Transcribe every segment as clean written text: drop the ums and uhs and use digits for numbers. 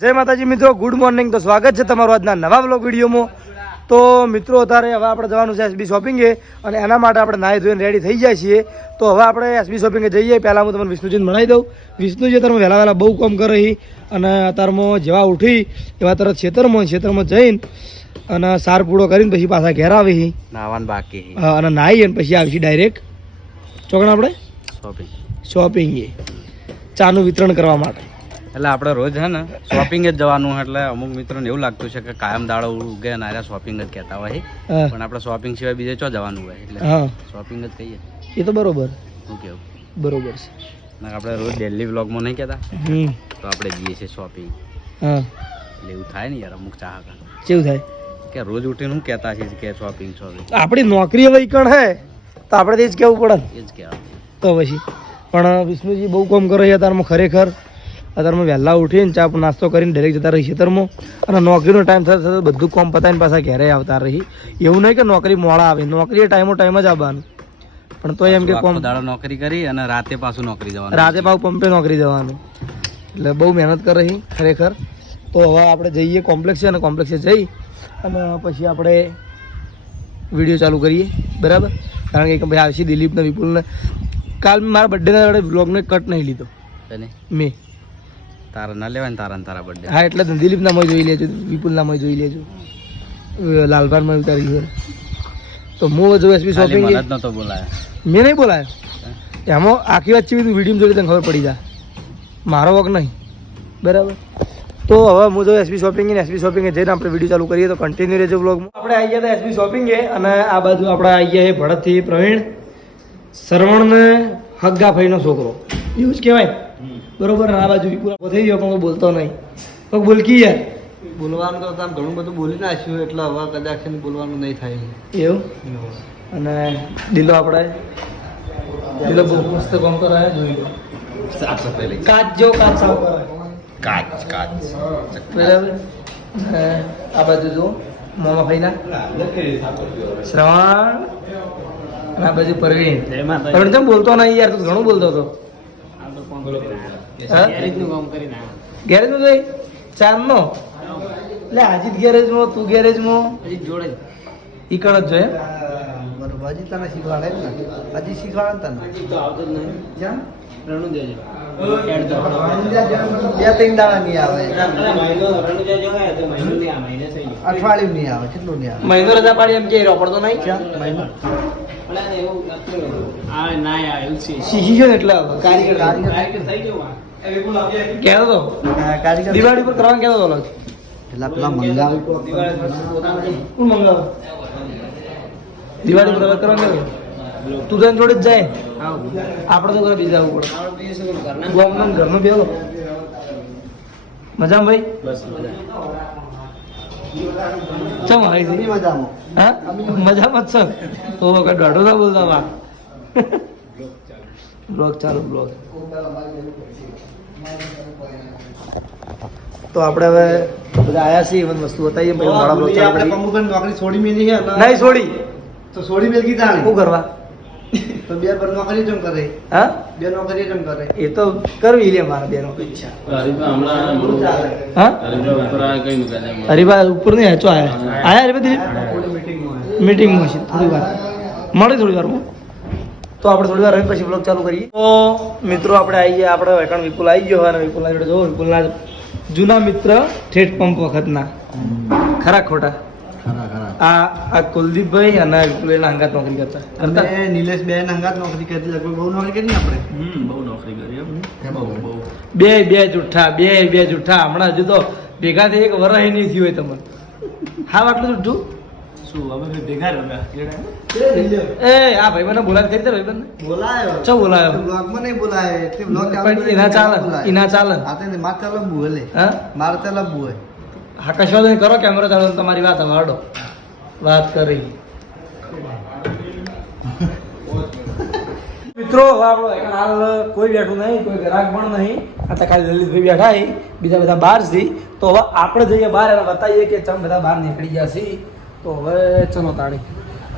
જય માતાજી મિત્રો, ગુડ મોર્નિંગ. તો સ્વાગત છે તમારું આજના નવા વ્લોગ વિડીયોમાં. તો મિત્રો અત્યારે હવે આપણે જવાનું છે એસબી શોપિંગે અને એના માટે આપણે નાહી ધોઈને રેડી થઈ જાય છીએ. તો હવે આપણે એસબી શોપિંગે જઈએ. પહેલાં હું તમને વિષ્ણુજીને મળાવી દઉં. વિષ્ણુજી અત્યારે વહેલા બહુ કામ કરી અને અત્યારમાં જેવા ઉઠી એવા તરત ખેતરમાં જઈને અને સાર પૂળો કરીને પછી પાછા ઘેર આવી નાવાનું બાકી અને નાહી અને પછી આવીશું ડાયરેક્ટ ચોકણ આપણે શોપિંગે ચાનું વિતરણ કરવા માટે. એટલે આપણે રોજ છે ને શોપિંગ જ જવાનું. એટલે અમુક મિત્રોને એવું લાગતું છે કે કાયમ દાડો ઉગે અને આર્યા શોપિંગ જ કહેતા હોય, પણ આપણે શોપિંગ સિવાય બીજે ચો જવાનું હોય એટલે શોપિંગ જ કહીએ. એ તો બરોબર. શું કેવું? બરોબર છે. આપણે રોજ ડેલી વ્લોગમાં નહીં કહેતા તો આપણે જઈએ છીએ શોપિંગ. એટલે એવું થાય ને યાર, અમુક ચાહક કેવું થાય કે રોજ ઉઠીને હું કહેતા છીએ કે શોપિંગ આપણી નોકરી હવે કણ હે તો આપણે એ જ કહેવું પડે. એ જ કહેવાય તો પછી પણ વિષ્ણુજી બહુ કામ કરે છે અત્યારમાં. ખરેખર અત્યારમાં વહેલા ઉઠીને ચા નાસ્તો કરીને ડાયરેક્ટ જતા રહી ખેતરમાં અને નોકરીનો ટાઈમ થતા બધું કામ પતાવીને પાછા ઘરે આવતા રહી. એવું નહીં કે નોકરી મોડા આવે, નોકરી ટાઈમ જ આવવાનું. પણ તો એમ કે કોમ દાડો નોકરી કરી અને રાતે પાછું નોકરી જવાનું, રાતે પાછું પંપે નોકરી જવાનું. એટલે બહુ મહેનત કરે છે ખરેખર. તો હવે આપણે જઈએ કોમ્પ્લેક્સે અને કોમ્પ્લેક્સે જઈ અને પછી આપણે વિડીયો ચાલુ કરીએ, બરાબર? કારણ કે ભાઈ આવશે દિલીપને વિપુલને. કાલ મારા બર્થડેના વ્લોગને કટ નહીં લીધો મેં. તારા ના લેવાય ને તારા બર્થડે. હા એટલે દિલીપના મય જોઈ લેજો, વિપુલના મય જોઈ લેજો, લાલભાનમાં ઉતારી ગયો. તો હું જો એસપી શોપિંગ નતો બોલાયો, મેં નહીં બોલાયો. એમાં આખી વાત ચીવી તું વિડીયો જોઈ તને ખબર પડી જાય, મારો વક નહીં, બરાબર? તો હવે હું જો એસબી શોપિંગે જઈને આપણે વિડીયો ચાલુ કરીએ. તો કન્ટિન્યુ રહેજો વ્લોગમાં. આપણે આવી ગયા હતા એસબી શોપિંગે અને આ બાજુ આપણે આવી ગયા છે ભરતથી પ્રવીણ, શ્રવણને હગ્ગા ભાઈનો છોકરો, એવું જ કહેવાય, બરોબર? આ બાજુ વિપુલ થઈ ગયો પણ બોલતો નહીં. તો બોલકી યાર, બોલવાનું તો તમે ઘણું બધું બોલી નાખ્યું એટલે હવે કદાચ બોલવાનું નહીં થાય એવું. અને દિલો આપણે દિલો બહુ મસ્ત કામ કરાય, જોઈ લો. સાફ સફાઈ કાચ જો કાચ સાફ કરાય, કાચ બરાબર? આ બાજુ જો મોમા ભાઈના શ્રવણ અને આ બાજુ પરવીન. પરવીન કેમ બોલતો નહીં યાર? તું ઘણું બોલતો હતો. ગેરેજમાં જોઈ ચાંદનો એટલે હાજી ગેરેજમાં, તું ગેરેજમાં જોડે ઈ કણ જ જોઈએ. બરોબર. હજી તને શીખવાડે ને, હજી શીખવાડે તને તો આવતો જ નહીં. કેમ? રણું દેજો બે ત્રણ દાડા નહીં આવે, અઠવાડિયું નહીં આવે, કેટલું નહીં આવે. મહિનો રજા પાડી એમ કે રોપડતો નહીં. મહિનો શીખી ગયો ને એટલે કારીગર કહેતો હતો કારીગર દિવાળી પર કરવાનું કહેતો હતો. પેલા પેલા મંગાવી કોણ મંગાવે? દિવાળી પર કરવાનું કહેતો. તું તો એની જોડે જ જાય, આપણે તો ઘરે બીજા આવવું પડે. ગામના ઘરનું બેલો મજામાં ભાઈ? ચમ હારી છે? મજામાં. હા મજામાં જ છે. તો દોઢો ના બોલતા વા. બ્લોગ ચાલુ, બ્લોગ. તો આપણે હવે બધા આયા છીએ, બધું વસ્તુ બતાવીએ પછી મારા બ્લોગ ચાલુ આપણે કરીએ. કમુકન નોકરી છોડી મેલી છે નહીં છોડી તો છોડી મેલ કીધા શું કરવા? તો બે પર નોકરી કેમ કરે? હા બે નોકરી કેમ કરે? એ તો કરવી લે મારા બેનો ઈચ્છા. હા હરીભાઈ ઉપર નહીં હેચો આયા હરીભાઈ મીટિંગમાં છે. થોડી વાર મળે, થોડી વારમાં. તો આપણે થોડી વાર રહીને પછી બ્લોગ ચાલુ કરીએ. તો મિત્રો આપણે આવી ગયા, આપણે વેકણ વિપુલ આવી ગયો અને વિપુલના જોડે જો વિપુલના જૂના મિત્ર ઠેઠ પંપ વખતના. ખરા ખોટા? આ કુલદીપભાઈ અને વિપુલના હંગાત નોકરી કરતા અને નિલેશ બે હંગાત નોકરી કરતી, લગભગ બહુ નોકરી કરી ને આપણે. બહુ નોકરી કરી બે જુઠ્ઠા હમણાં હજુ તો ભેગા થઈ એક વરસ નહીં થયું હોય તમને. હા આટલું જુઠ્ઠું શું અમે ભેગા રહ્યા? એ આ ભાઈ મને બોલાય કરી દે. ભાઈ બંને બોલાયો ચો બોલાયો? બ્લોગમાં નહીં બોલાય, તે બ્લોગ પણ એના ચાલે, એના ચાલે. હા તે માર ચાલે બુલે, હા માર ચાલે બુએ. હા કશો નહીં, કરો કેમેરો ચાલો, તમારી વાત હવે હડો વાત કરી. મિત્રો હવે આપણો હાલ કોઈ બેઠું નહીં, કોઈ ગ્રાહક પણ નહીં. આ તો ખાલી લલિતભાઈ બેઠા છે, બીજા બધા બહાર છે. તો હવે આપણે જઈએ બહાર અને બતાવીએ કે ચમ બધા બહાર નીકળી ગયા છે. તો હવે ચલો તાણી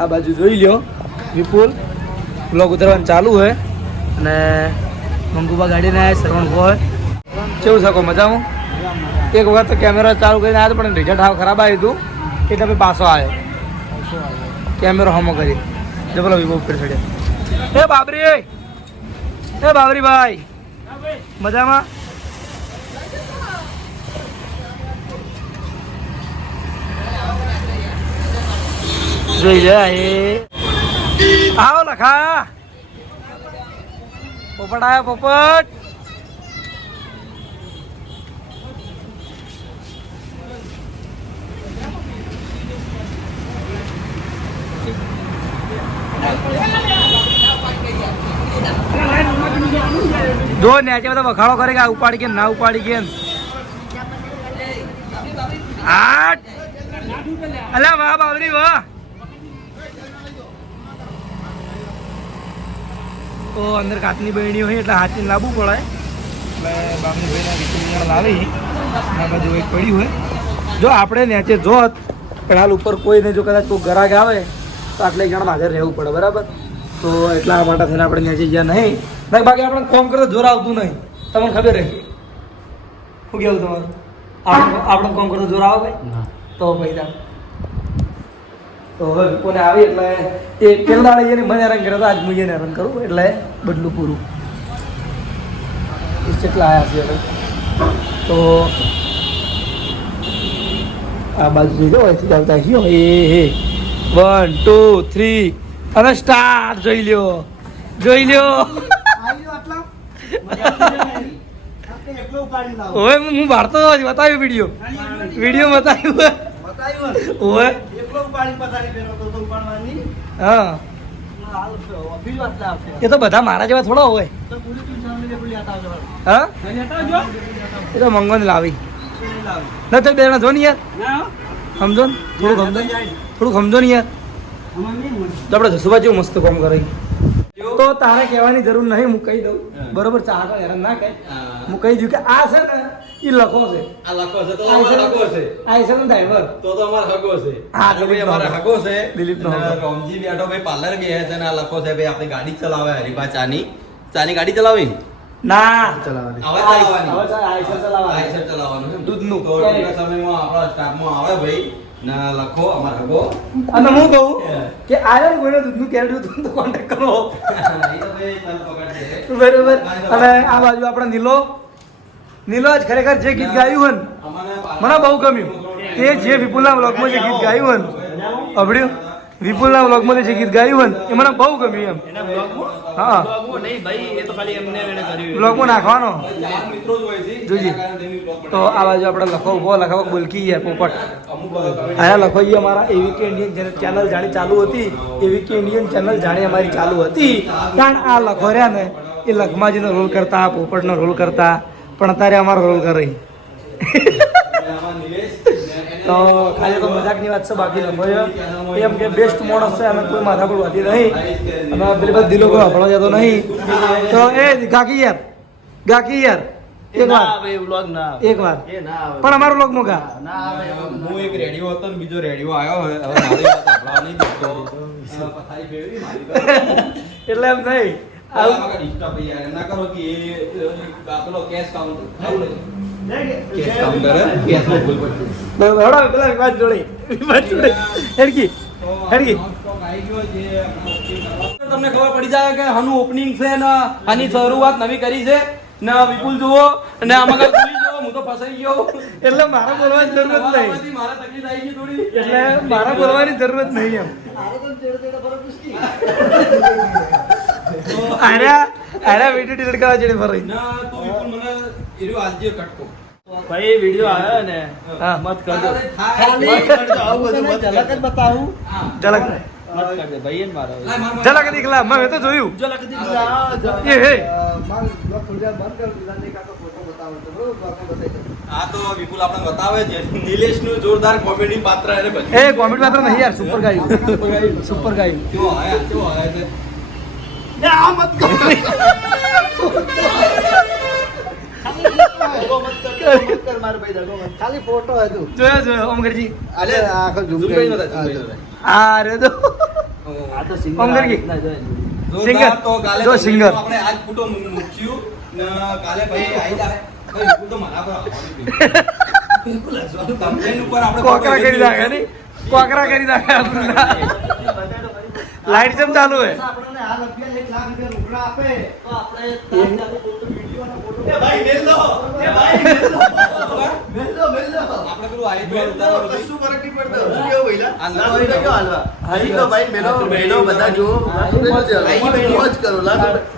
આ બાજુ જોઈ લ્યો. વિપુલ બ્લોગ ઉતરવાનું ચાલુ હોય અને મંગુબા ગાડીને શ્રવણ હોય. કેવું શકો? મજામાં? એક વખત તો કેમેરા ચાલુ કરીને આવ્યો પણ રિઝલ્ટ હાવ ખરાબ આવ્યું હતું એટલે પછી પાછો આવ્યો કેમેરો હમો કરી જબરો વિવો ઉપર ચડ્યો. એ બાબરી ભાઈ મજામાં? જોઈ જાય આવો લખા પોપટ આવ્યા પોપટ. જો નેચે બધા વખાડો કરે કે આ ઉપાડી કે ના ઉપાડી કે આઠ અલ્યા વાહ બાબરી વાહ. તો અંદર કાચની બહેણી હોય એટલે હાથથી લાવવું પડે એટલે બાપની બહેના લાવી બાજુ એક પડી હોય. જો આપણે નેચે જોત પણ હાલ ઉપર કોઈને જો કદાચ કોઈ ગ્રાહક આવે તો આટલે એક જણા હાજર રહેવું પડે બરાબર. તો એટલા માટે થઈને આપણે નેચે ગયા નહીં બાકી આપણે કોમ કરતો જોર આવતું નહીં તમને ખબર રહી. શું કેવું તમારું? આપણે કોમ કરતો જોર આવે ભાઈ તો પૈસા તો હવે કોને આવી એટલે એ પેલા એને મને હેરાન કર્યો આજ હું એને હેરાન કરું એટલે બદલું પૂરું કેટલા આવ્યા છે હવે. તો આ બાજુ જોઈ લો અહીંથી આવતા છીએ એ 1 2 3 અને સ્ટાર્ટ જોઈ લ્યો ઓય હું ભારતો બતાવ્યું વિડીયો બતાવ્યું ઓય હા એ તો બધા મારા જેવા થોડા હોય હા એ તો મંગવાને લાવી ના તો બે જો ને યાર સમજો ને થોડુંક સમજો ને યાર તો આપણે જસુભા જેવું મસ્ત કામ કરે તો તારે કહેવાની જરૂર નહીં હું કહી દઉં બરોબર ચાહતો હેરાન ના કહે હું કહી દઉં કે આ છે ને એ લખો છે આ લખો છે તો અમારો હગો છે આ છે ને ડ્રાઈવર તો અમારો હગો છે હા ભાઈ અમારો હગો છે દિલીપ નો રોમજી બેઠો ભાઈ પાર્લર ગયા છે ને આ લખો છે ભાઈ આપણે ગાડી ચલાવે હરીબા ચાની ગાડી ચલાવી ના ચલાવવાની ચલાવવાનું દૂધનું તો ટૂંકા સમયમાં આપણા સ્ટાફમાં આવે ભાઈ ના લખો અમારો હગો અને હું કહું કે આયર કોઈને દૂધનું કેરેટ દૂધ તો કોન્ટેક્ટ કરો બરોબર. અને આ બાજુ આપણે નીલો જ ખરેખર જે ગીત ગાયું હોય ને મને બહુ ગમ્યું કે જે વિપુલના વ્લોગમાં જે ગીત ગાયું હોય ને અભડ્યું વિપુલના વ્લોગમાં જે ગીત ગાયું હોય ને એ મને બહુ ગમ્યું એમ. હા વ્લોગમાં નાખવાનો જોજી. તો આ બાજુ આપણે લખો ઉભો લખાવો બોલકી ગયા પોપટ આયા લખો અમારા એવી કે ઇન્ડિયન ચેનલ જાણી ચાલુ હતી એવી કે ઇન્ડિયન ચેનલ જાણી અમારી ચાલુ હતી કારણ આ લખો રહ્યા ને એ લખમાજીનો રોલ કરતા પોપટનો રોલ કરતા પણ અત્યારે અમારો રોલ કરે તો ખાલી તો મજાકની વાત છે બાકી લખો એમ કે બેસ્ટ માણસ છે અને કોઈ માથા પર વાતી નહીં અને પેલી બધી દિલો કોઈ હફળો જતો નહીં તો એ ગાકી યાર એક વાર પણ અમારો લોક મોકા હું એક રેડિયો હતો ને બીજો રેડિયો આવ્યો હવે મારી વાત સાંભળવા નહીં દેતો પથારી ફેરવી મારી એટલે એમ નહીં ડિસ્ટર્બ યાર ના કરો કે એ પેલો cash counter cash counter cash નો ભૂલ પડતી હડો પેલા વાત જોડે હેડકી તમને ખબર પડી જાય કે આનું ઓપનિંગ છે ને આની શરૂઆત નવી કરી છે ને વિપુલ જુઓ અને આમાં ખુલી જુઓ હું તો ફસાઈ ગયો એટલે મારા બોલવાની જરૂરત નહીં મારા તકલીફ આવી ગઈ થોડી એટલે મારા બોલવાની જરૂરત નહીં એમ આરા વિડિયો ડિલીટ કરવા જેડી ભરાઈ ના તો વિપુલ મને એરો આજે કટકો ભાઈ વિડિયો આવ્યો ને મત કરજો ખાલી આવું બધું ઝલક જ બતાવું ઝલક ઝલક દીખલા મેં તો જોયું ઝલક દીખલા એ હે માર બ્લોગ થોડી વાર બંધ કરી દીધા ને કાકો ફોટો બતાવો તો બરોબર બ્લોગ બતાવી દો. આ તો વિપુલ આપણે બતાવે છે નિલેશ નું જોરદાર કોમેડી પાત્ર એને બની એ કોમેડી પાત્ર નહીં યાર સુપર ગાયું કેવો આયા છે આ મત કરો માર ભાઈ દગો મત ખાલી ફોટો હતું જોયો ઓમગરજી અલે આખો ઝૂમ ઝૂમ કરી કરી આ રે તો આ તો સિંગર ઓમગરજી સિંગર તો કાલે જો સિંગર આપણે આજ ફોટો મૂક્યું ને કાલે ભાઈ આવી જાય ભાઈ વિપુલ તો મારા પર આવવાની કોકરા કરી નાખે નહીં, કોકરા કરી નાખે આપણને. લાઈટ કેમ ચાલુ હે? આપણને હાલ રૂપિયા 1 લાખ રૂપિયા રોકડા આપે તો આપણે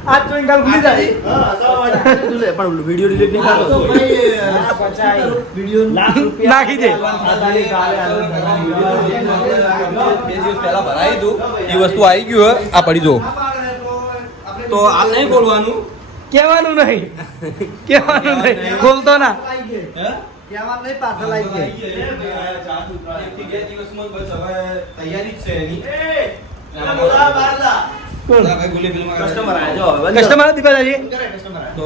આજ તો ઇંગલ ભૂલી જાય. વિડિયો ડિલીટ નહીં કરતો વિડિયો નાખી દે. પહેલા ભરાઈ દઉં એ વસ્તુ આવી ગયું હોય આ પડી દો તો આ નહીં બોલવાનું કહેવાનું નહીં, કહેવાનું નહીં, બોલતો ના. કહેવાનું નહીં, પાછળ આવી કસ્ટમર દીપાજી તો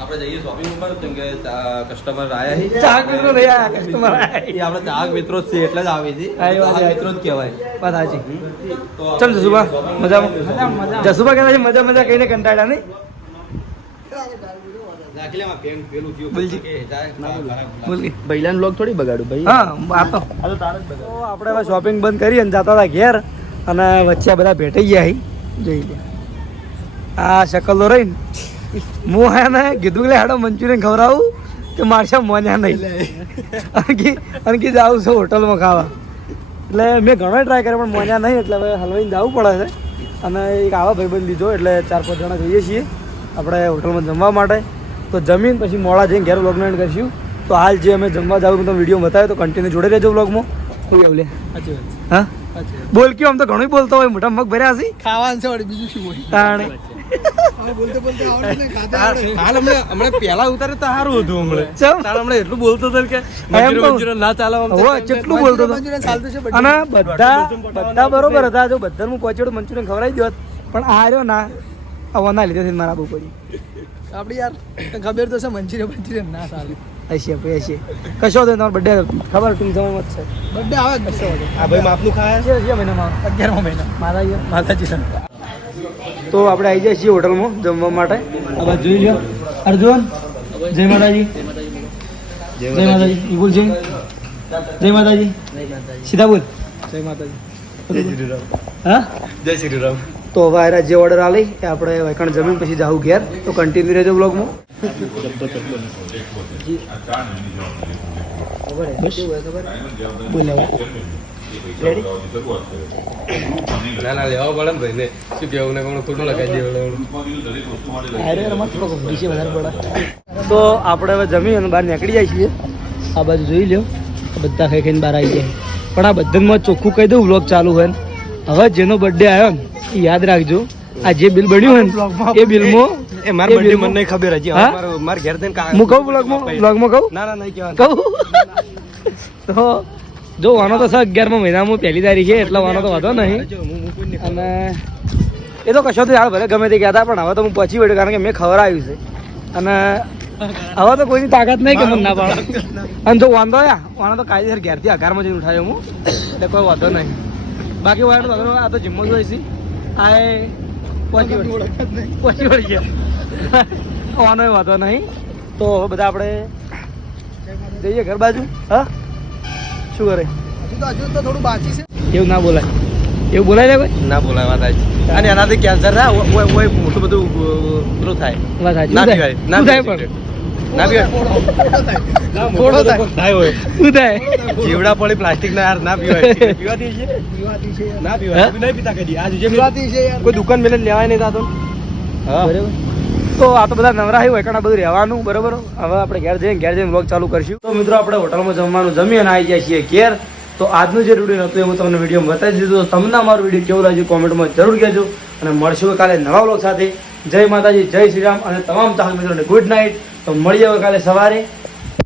આપણે જઈએ શોપિંગ ઉપર કેમ કે કસ્ટમર આયા છે ચાહક મિત્રો નહીં આયા, કસ્ટમર આયા. એ આપણે ચાહક મિત્રો જ છે એટલે જ આવે છે હા, એ વાત ચાહક મિત્રો જ કહેવાય વાત સાચી. તો ચલ જસુભા મજામાં. જસુભા કહે છે મજા મજા કહીને કંટાળ્યા નહીં. દાખલામાં પેલું થયું બોલજી. કે બોલ કે. ભૈલાન બ્લોગ થોડી બગાડું ભાઈ હા આ તો આપણે હવે શોપિંગ બંધ કરી અને જતા હતા ઘેર અને વચ્ચે આ બધા ભેટાઈ ગયા હી. જોઈ લે આ શકલ તો રહી ને હું હે ને કીધું કે હેડો મંચુરિયન ખવડાવું કે મારશા મોન્યા નહીં અને જાઉં છું હોટલમાં ખાવા. એટલે મેં ઘણો ટ્રાય કર્યો પણ મોન્યા નહીં એટલે હવે હલવાઈને જવું પડે છે. અને એક આવા ભાઈબંધ લીધો એટલે 4-5 જણા જઈએ છીએ આપણે હોટલમાં જમવા માટે. તો જમીન પછી મોડા જઈને ઘેર વ્લોગનો એન્ડ કરીશું. તો હાલ જે અમે જમવા જાવ તમે વિડીયો બતાવ્યો તો કન્ટિન્યુ જોડે રહેજો વ્લોગમાં. કોઈ આવલે હા બોલ કયો આમ તો ઘણું બોલતો હોય, મોટા મગ ભર્યા છે ખાવાનું છે વળી, બીજું શું હોય? તાણે હાલ હમણાં પહેલા ઉતારે તો સારું હતું હમણાં ચમ હમણાં એટલું બોલતો હતો કે મંચુરિયન ના ચાલે આમ હવે કેટલું બોલતો હતો. મંચુરિયન ચાલતું છે અને બધા બરોબર હતા. જો બધાને હું પહોંચ્યો મંચુરિયન ખવડાવી દો પણ આ રહ્યો ના આવવાના લીધે મારા બહુ પડી. આપડી યાર તને ખબર તો છે મંચુરિયન ના ચાલે. હશે ભાઈ હશે કશો તો તમારો બર્થડે ખબર ટૂંક સમયમાં જ છે. બર્થડે આવે જ કશો વાંધો આ ભાઈ માપનું ખાયા છે મહિનામાં 11મા મહિના માતાજી છે. તો આપણે આવી જાય છીએ હોટલમાં જમવા માટે. આ બાજુ જોઈ લો અર્જુન. જય માતાજી. જય માતાજી. ઈ બોલ જય જય માતાજી. સીધા બોલ જય માતાજી. હા જય શ્રી રામ. તો હવે આ જે ઓર્ડર આલી એ આપણે વૈકણ જમીન પછી જાવું ઘેર. તો કન્ટિન્યુ રહેજો બ્લોગમાં. બોલ હવે રેડી. ના લેવા પડે ને ભાઈને શું કેવું ને કોણ ખોટું લગાવી દેવું. તો આપણે હવે જમી અને બહાર નીકળી જાય છીએ. આ બાજુ જોઈ લો બધા ખાઈ ખાઈને બહાર આવી જાય. પણ આ બધામાં ચોખ્ખું કહી દઉં વ્લોગ ચાલુ હોય ને હવે જેનો બર્થડે આવ્યો ને એ યાદ રાખજો. આ જે બિલ બન્યું હોય ને એ બિલમાં એ મારા બર્થડે મને નહીં ખબર હજી હા? માર ઘેર થઈને હું કહું બ્લોગમાં કહું ના ના નહીં કહેવાનું કહું તો જો વાનો તો 11મા મહિનામાં 1 તારીખે એટલે વાનો તો વાંધો નહીં. અને એ તો કશો તો યાર ભલે ગમે તે કહેતા પણ હવે તો હું પહોંચી વળ્યો કારણ કે મેં ખવડાવ્યું છે. અને હવે તો કોઈની તાકાત નહીં કે મને ના પાડો. અને જો વાંધો વાનો તો કાયદેસર ઘેરથી આકારમાં જઈને ઉઠાવ્યો હું એટલે કોઈ વાંધો નહીં. બાકી વાળો તો આ તો જીમમાં જોઈ છે આ પહોંચી વળી ગયા વાનો વાંધો નહીં. તો હવે બધા આપણે જઈએ ઘર બાજુ. હા શું કરે હજુ તો થોડું બાકી છે. એવું ના બોલાય, એવું બોલાય ને કોઈ ના બોલાય વાત સાચી. અને એનાથી કેન્સર થાય ઓય મોટું બધું પેલું થાય વાત સાચી. ના શું પીવાય થાય? ના શું થાય પીવાય પણ ના પીવાય થોડો થાય. થાય હોય શું થાય? જીવડા પડી પ્લાસ્ટિક ના યાર ના પીવાય પીવાતી છે પીવાતી છે યાર. ના પીવાય નહીં પીતા કદી આજ જે પીવાતી છે યાર. કોઈ દુકાન મેલે લેવાય નહીં થતો હા બરાબર. તો આ તો બધા નવરા હોય કારણ બધું રહેવાનું બરોબર. હવે આપણે ઘેર જઈને વ્લોગ ચાલુ કરશું. તો મિત્રો આપણે હોટલમાં જમવાનું જમી અને આવી જાય છીએ ઘેર. તો આજનું જે વિડીયો હતું એ હું તમને વિડીયો બતાવી દીધું. તમને અમારો વિડીયો કેવો લાગ્યો કોમેન્ટમાં જરૂર કહેજો અને મળશું કાલે નવા વ્લોગ સાથે. જય માતાજી, જય શ્રી રામ અને તમામ ચાહક મિત્રોને ગુડ નાઇટ. તો મળીએ હવે કાલે સવારે.